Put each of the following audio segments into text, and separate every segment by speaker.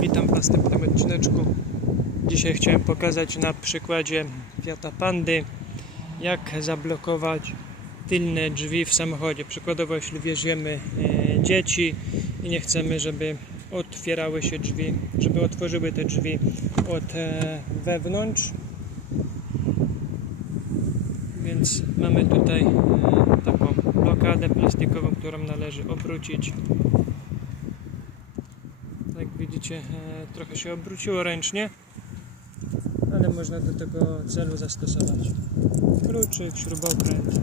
Speaker 1: Witam w następnym odcineczku. Dzisiaj chciałem pokazać na przykładzie Fiata Pandy, jak zablokować tylne drzwi w samochodzie. Przykładowo, jeśli wieziemy e, dzieci i nie chcemy, żeby otwierały się drzwi, żeby otworzyły te drzwi od e, wewnątrz. Więc mamy tutaj e, taką blokadę plastikową, którą należy obrócić. Jak widzicie, e, trochę się obróciło ręcznie, ale można do tego celu zastosować kluczyk, śrubokręt.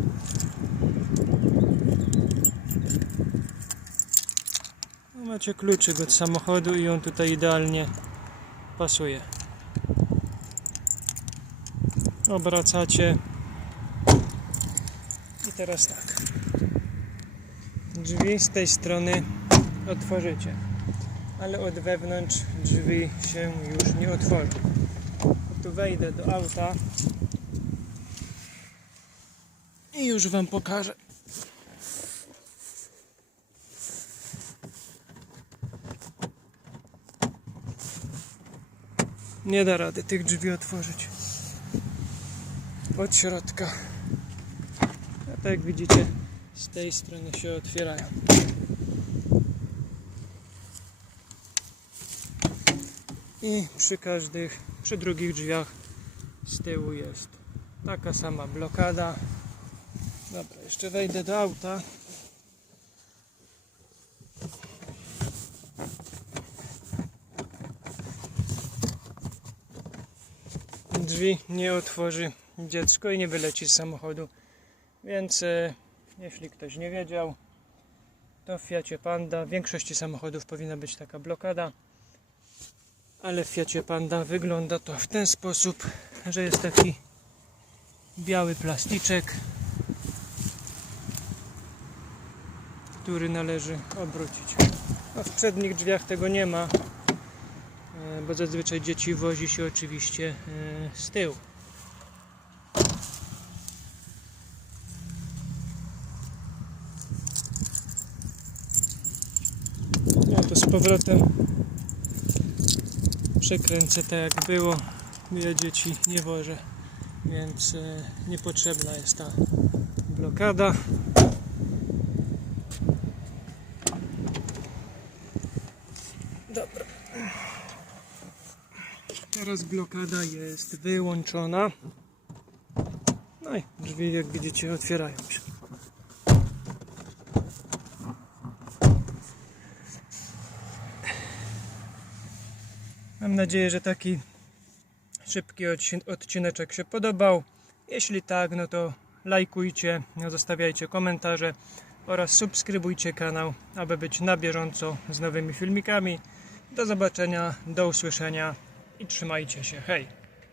Speaker 1: No, macie kluczyk od samochodu i on tutaj idealnie pasuje. Obracacie i teraz tak. Drzwi z tej strony otworzycie ale od wewnątrz drzwi się już nie otworzą. Tu wejdę do auta i już Wam pokażę. Nie da rady tych drzwi otworzyć od środka. A tak jak widzicie, z tej strony się otwierają. I przy każdych, przy drugich drzwiach z tyłu jest taka sama blokada. Dobra, jeszcze wejdę do auta. Drzwi nie otworzy dziecko i nie wyleci z samochodu. Więc e, jeśli ktoś nie wiedział, to w Fiacie Panda w większości samochodów powinna być taka blokada ale w Fiacie Panda wygląda to w ten sposób, że jest taki biały plasticzek, który należy obrócić. No, w przednich drzwiach tego nie ma, e, bo zazwyczaj dzieci wozi się oczywiście e, z tyłu. No to z powrotem przekręcę tak jak było. Ja dzieci nie wożę, więc e, niepotrzebna jest ta blokada. Dobra. Teraz blokada jest wyłączona. No i drzwi jak widzicie otwierają się. Mam nadzieję, że taki szybki odcin- odcineczek się podobał. Jeśli tak, no to lajkujcie, zostawiajcie komentarze oraz subskrybujcie kanał, aby być na bieżąco z nowymi filmikami. Do zobaczenia, do usłyszenia i trzymajcie się. Hej!